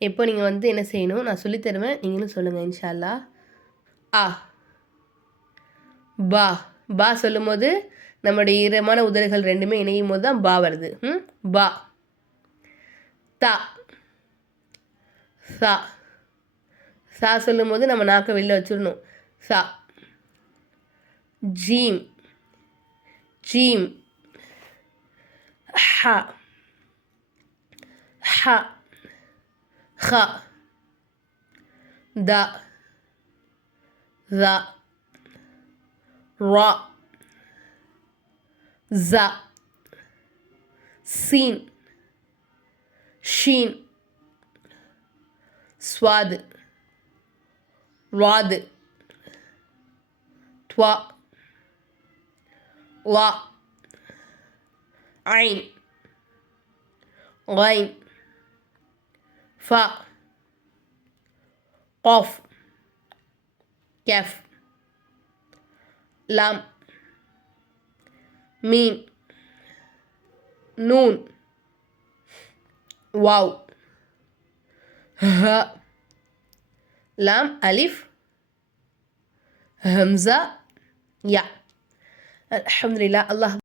இப்போ நீங்கள் வந்து என்ன செய்யணும், நான் சொல்லி தருவேன். நீங்களும் சொல்லுங்கள் இன்ஷா அல்லாஹ். ஆ, பா. பா சொல்லும்போது நம்முடைய ஈரமான உதடுகள் 2மே இணையும் போது தான் பா வருது. பா. தா. சா. சா சொல்லும்போது நம்ம நாக்கை வெளில வச்சிடணும். சா. ஜீம். ஜீம். ஹ. ஹ. خ. த. ذ. ர. ز. சீன். ஷீன். ஸ்வாத். ராத். துவா. லா. ஐன். غين. فا. قاف. كاف. لام. ميم. نون. واو. ها. لام. ألف. همزة. يا. الحمد لله. الله